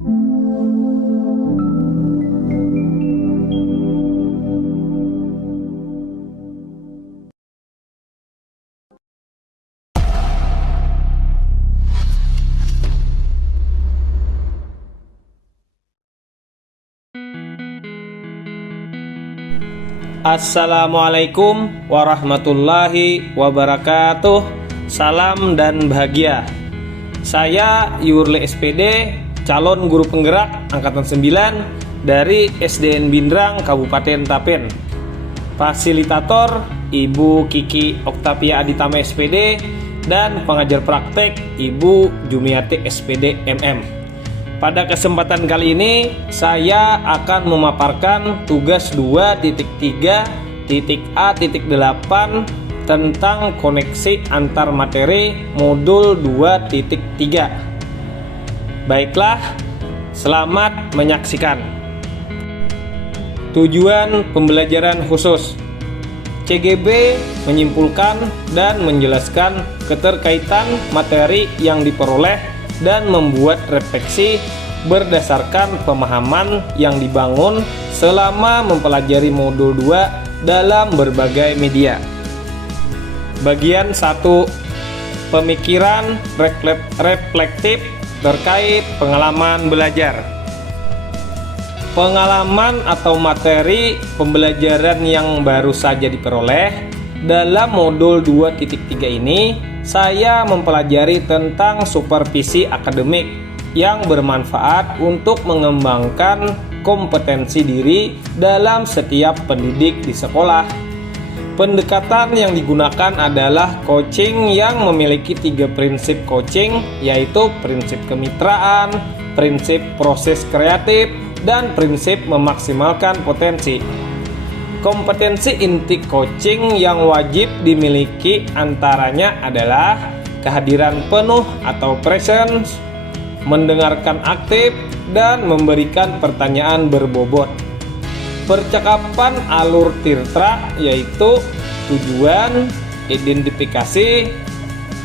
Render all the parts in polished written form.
Assalamualaikum warahmatullahi wabarakatuh. Salam dan bahagia. Saya Yurle SPD, calon guru penggerak angkatan 9 dari SDN Bindrang, Kabupaten Tapen. Fasilitator Ibu Kiki Oktavia Aditama SPD dan pengajar praktek Ibu Jumiati SPD MM. Pada kesempatan kali ini, saya akan memaparkan tugas 2.3.A.8 tentang koneksi antar materi modul 2.3. Baiklah, selamat menyaksikan. Tujuan pembelajaran khusus. CGB menyimpulkan dan menjelaskan keterkaitan materi yang diperoleh dan membuat refleksi berdasarkan pemahaman yang dibangun selama mempelajari modul 2 dalam berbagai media. Bagian 1. Pemikiran reflektif terkait pengalaman belajar. Pengalaman atau materi pembelajaran yang baru saja diperoleh dalam modul 2.3 ini, saya mempelajari tentang supervisi akademik yang bermanfaat untuk mengembangkan kompetensi diri dalam setiap pendidik di sekolah. Pendekatan yang digunakan adalah coaching yang memiliki 3 prinsip coaching, yaitu prinsip kemitraan, prinsip proses kreatif, dan prinsip memaksimalkan potensi. Kompetensi inti coaching yang wajib dimiliki antaranya adalah kehadiran penuh atau presence, mendengarkan aktif, dan memberikan pertanyaan berbobot. Percakapan alur tirta yaitu tujuan, identifikasi,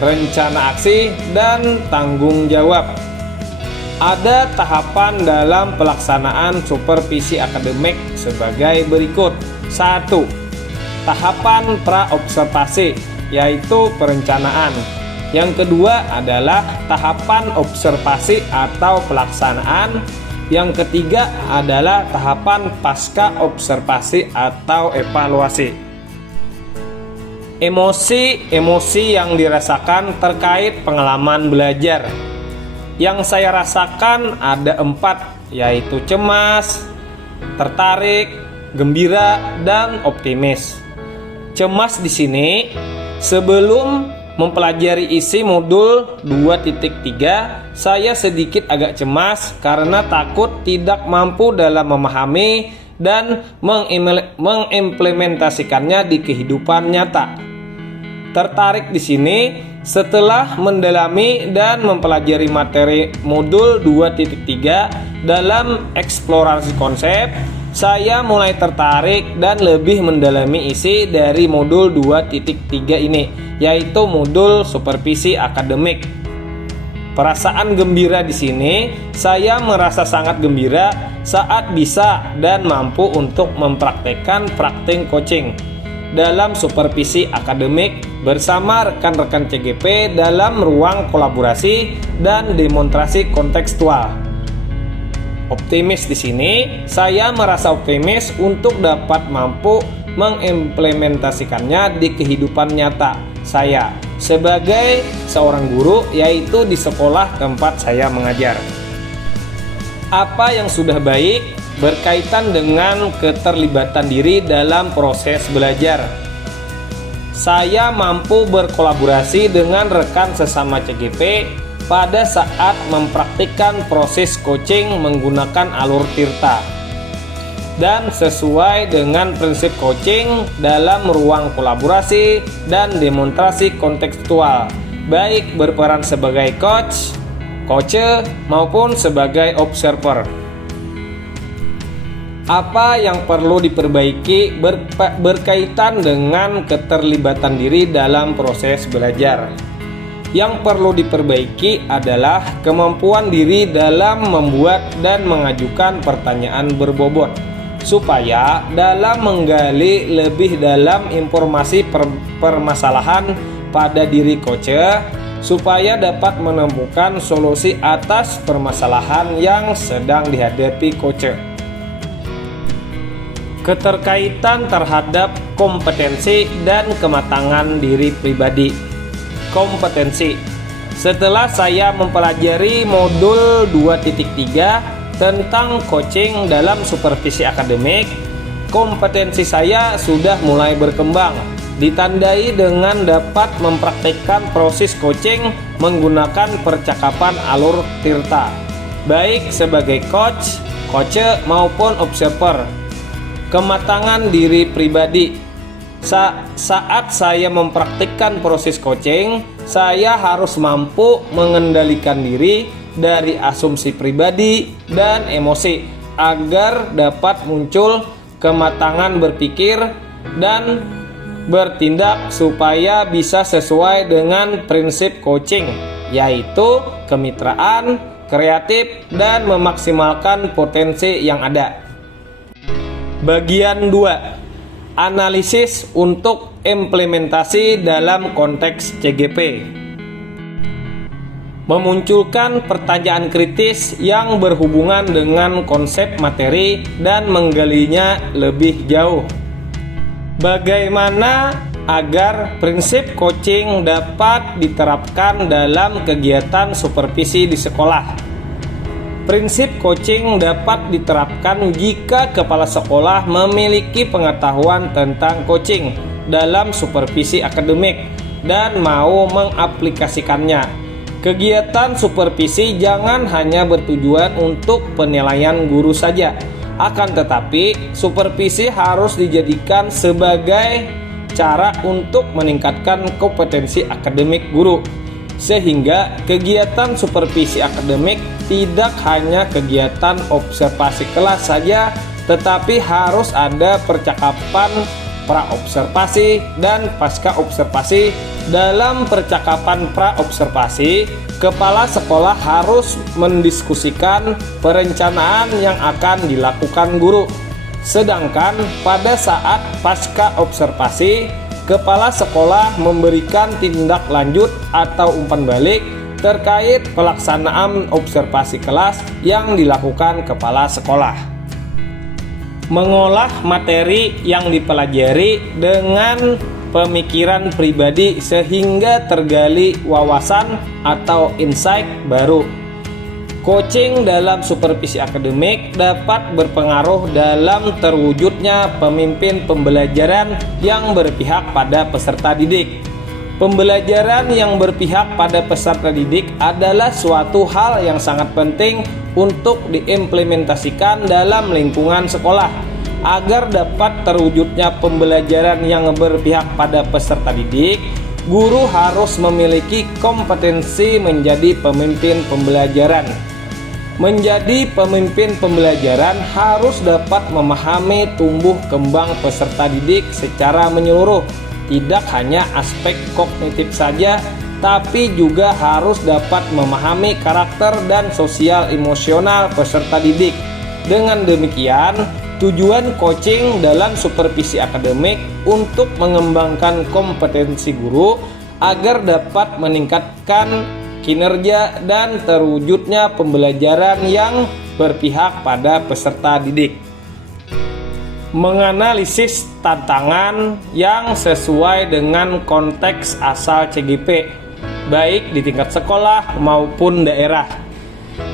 rencana aksi, dan tanggung jawab. Ada tahapan dalam pelaksanaan supervisi akademik sebagai berikut. 1. Tahapan pra-observasi, yaitu perencanaan. Yang kedua adalah tahapan observasi atau pelaksanaan. Yang ketiga adalah tahapan pasca observasi atau evaluasi. Emosi yang dirasakan terkait pengalaman belajar. Yang saya rasakan ada 4, yaitu cemas, tertarik, gembira, dan optimis. Cemas di sini sebelum mempelajari isi modul 2.3, saya sedikit agak cemas karena takut tidak mampu dalam memahami dan mengimplementasikannya di kehidupan nyata. Tertarik di sini setelah mendalami dan mempelajari materi modul 2.3 dalam eksplorasi konsep, saya mulai tertarik dan lebih mendalami isi dari modul 2.3 ini, yaitu modul supervisi akademik. Perasaan gembira di sini, saya merasa sangat gembira saat bisa dan mampu untuk mempraktekkan praktik coaching dalam supervisi akademik bersama rekan-rekan CGP dalam ruang kolaborasi dan demonstrasi kontekstual. Optimis di sini, saya merasa optimis untuk dapat mampu mengimplementasikannya di kehidupan nyata saya sebagai seorang guru, yaitu di sekolah tempat saya mengajar. Apa yang sudah baik berkaitan dengan keterlibatan diri dalam proses belajar. Saya mampu berkolaborasi dengan rekan sesama CGP pada saat mempraktikkan proses coaching menggunakan alur tirta dan sesuai dengan prinsip coaching dalam ruang kolaborasi dan demonstrasi kontekstual, baik berperan sebagai coach, maupun sebagai observer. Apa yang perlu diperbaiki berkaitan dengan keterlibatan diri dalam proses belajar? Yang perlu diperbaiki adalah kemampuan diri dalam membuat dan mengajukan pertanyaan berbobot, supaya dalam menggali lebih dalam informasi permasalahan pada diri coach, supaya dapat menemukan solusi atas permasalahan yang sedang dihadapi coach. Keterkaitan terhadap kompetensi dan kematangan diri pribadi. Kompetensi. Setelah saya mempelajari modul 2.3 tentang coaching dalam supervisi akademik, kompetensi saya sudah mulai berkembang, ditandai dengan dapat mempraktikkan proses coaching menggunakan percakapan alur Tirta, baik sebagai coach maupun observer. Kematangan diri pribadi. Saat saya mempraktikkan proses coaching, saya harus mampu mengendalikan diri dari asumsi pribadi dan emosi agar dapat muncul kematangan berpikir dan bertindak supaya bisa sesuai dengan prinsip coaching, yaitu kemitraan, kreatif, dan memaksimalkan potensi yang ada. Bagian 2. Analisis untuk implementasi dalam konteks CGP. Memunculkan pertanyaan kritis yang berhubungan dengan konsep materi dan menggalinya lebih jauh. Bagaimana agar prinsip coaching dapat diterapkan dalam kegiatan supervisi di sekolah? Prinsip coaching dapat diterapkan jika kepala sekolah memiliki pengetahuan tentang coaching dalam supervisi akademik dan mau mengaplikasikannya. Kegiatan supervisi jangan hanya bertujuan untuk penilaian guru saja, akan tetapi supervisi harus dijadikan sebagai cara untuk meningkatkan kompetensi akademik guru, sehingga kegiatan supervisi akademik tidak hanya kegiatan observasi kelas saja, tetapi harus ada percakapan pra-observasi dan pasca observasi. Dalam percakapan pra-observasi, kepala sekolah harus mendiskusikan perencanaan yang akan dilakukan guru. Sedangkan pada saat pasca observasi, kepala sekolah memberikan tindak lanjut atau umpan balik terkait pelaksanaan observasi kelas yang dilakukan kepala sekolah. Mengolah materi yang dipelajari dengan pemikiran pribadi sehingga tergali wawasan atau insight baru. Coaching dalam supervisi akademik dapat berpengaruh dalam terwujudnya pemimpin pembelajaran yang berpihak pada peserta didik. Pembelajaran yang berpihak pada peserta didik adalah suatu hal yang sangat penting untuk diimplementasikan dalam lingkungan sekolah. Agar dapat terwujudnya pembelajaran yang berpihak pada peserta didik, guru harus memiliki kompetensi menjadi pemimpin pembelajaran. Menjadi pemimpin pembelajaran harus dapat memahami tumbuh kembang peserta didik secara menyeluruh. Tidak hanya aspek kognitif saja, tapi juga harus dapat memahami karakter dan sosial emosional peserta didik. Dengan demikian, tujuan coaching dalam supervisi akademik untuk mengembangkan kompetensi guru agar dapat meningkatkan kinerja dan terwujudnya pembelajaran yang berpihak pada peserta didik. Menganalisis tantangan yang sesuai dengan konteks asal CGP, baik di tingkat sekolah maupun daerah.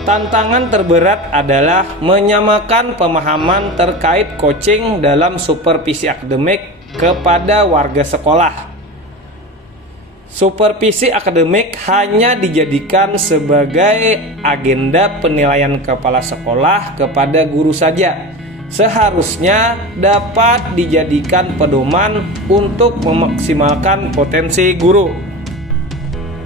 Tantangan terberat adalah menyamakan pemahaman terkait coaching dalam supervisi akademik kepada warga sekolah. Supervisi akademik hanya dijadikan sebagai agenda penilaian kepala sekolah kepada guru saja. Seharusnya dapat dijadikan pedoman untuk memaksimalkan potensi guru.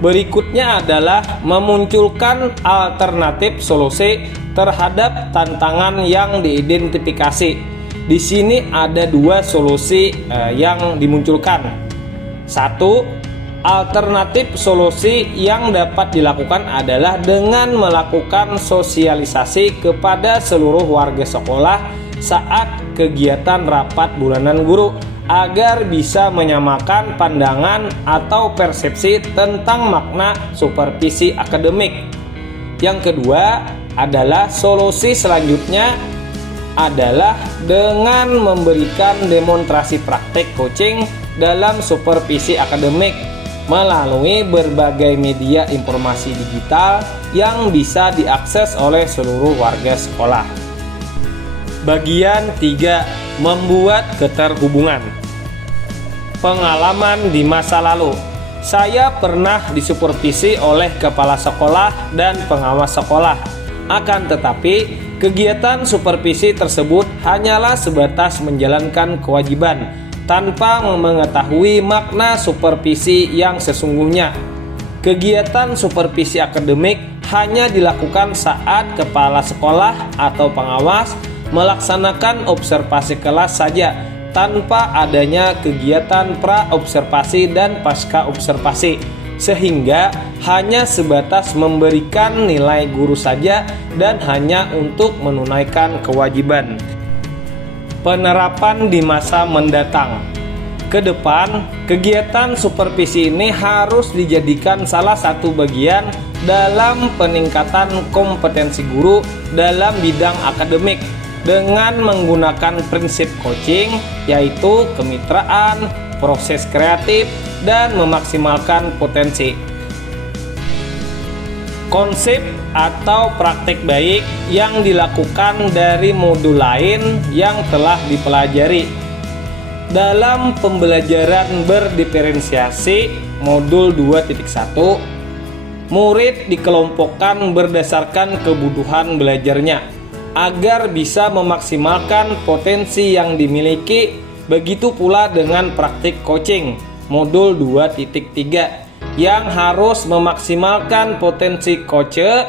Berikutnya adalah memunculkan alternatif solusi terhadap tantangan yang diidentifikasi. Di sini ada dua solusi yang dimunculkan. Satu, Alternatif solusi yang dapat dilakukan adalah dengan melakukan sosialisasi kepada seluruh warga sekolah saat kegiatan rapat bulanan guru agar bisa menyamakan pandangan atau persepsi tentang makna supervisi akademik. Yang kedua adalah solusi selanjutnya adalah dengan memberikan demonstrasi praktek coaching dalam supervisi akademik melalui berbagai media informasi digital yang bisa diakses oleh seluruh warga sekolah. Bagian 3. Membuat keterhubungan. Pengalaman di masa lalu. Saya pernah disupervisi oleh kepala sekolah dan pengawas sekolah. Akan tetapi, kegiatan supervisi tersebut hanyalah sebatas menjalankan kewajiban tanpa mengetahui makna supervisi yang sesungguhnya. Kegiatan supervisi akademik hanya dilakukan saat kepala sekolah atau pengawas melaksanakan observasi kelas saja, tanpa adanya kegiatan pra-observasi dan pasca observasi, sehingga hanya sebatas memberikan nilai guru saja dan hanya untuk menunaikan kewajiban. Penerapan di masa mendatang. Ke depan, kegiatan supervisi ini harus dijadikan salah satu bagian dalam peningkatan kompetensi guru dalam bidang akademik dengan menggunakan prinsip coaching, yaitu kemitraan, proses kreatif, dan memaksimalkan potensi. Konsep atau praktik baik yang dilakukan dari modul lain yang telah dipelajari. Dalam pembelajaran berdiferensiasi modul 2.1, murid dikelompokkan berdasarkan kebutuhan belajarnya agar bisa memaksimalkan potensi yang dimiliki. Begitu pula dengan praktik coaching modul 2.3 yang harus memaksimalkan potensi coacher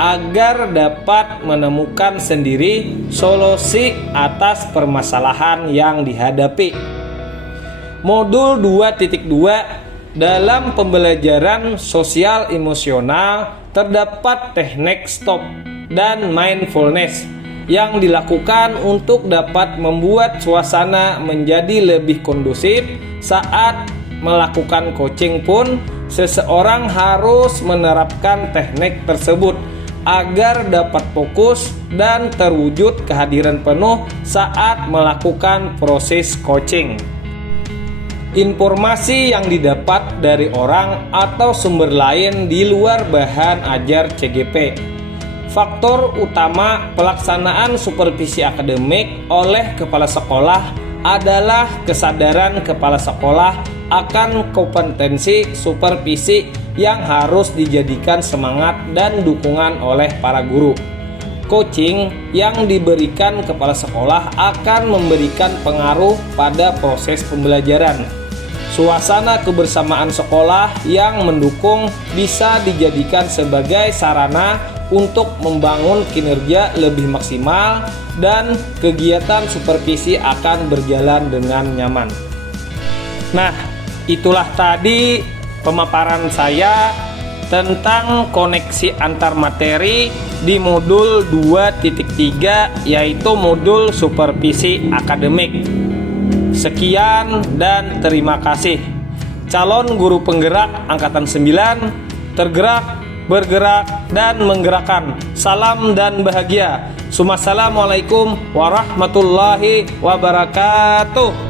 agar dapat menemukan sendiri solusi atas permasalahan yang dihadapi. Modul 2.2 dalam pembelajaran sosial emosional terdapat teknik stop dan mindfulness yang dilakukan untuk dapat membuat suasana menjadi lebih kondusif. Saat melakukan coaching pun seseorang harus menerapkan teknik tersebut agar dapat fokus dan terwujud kehadiran penuh saat melakukan proses coaching. Informasi yang didapat dari orang atau sumber lain di luar bahan ajar CGP. Faktor utama pelaksanaan supervisi akademik oleh kepala sekolah adalah kesadaran kepala sekolah akan kompetensi supervisi yang harus dijadikan semangat dan dukungan oleh para guru. Coaching yang diberikan kepala sekolah akan memberikan pengaruh pada proses pembelajaran. Suasana kebersamaan sekolah yang mendukung bisa dijadikan sebagai sarana untuk membangun kinerja lebih maksimal dan kegiatan supervisi akan berjalan dengan nyaman. Nah, itulah tadi pemaparan saya tentang koneksi antar materi di modul 2.3 yaitu modul supervisi akademik. Sekian dan terima kasih. Calon guru penggerak angkatan 9, tergerak, bergerak, dan menggerakkan. Salam dan bahagia. Assalamualaikum warahmatullahi wabarakatuh.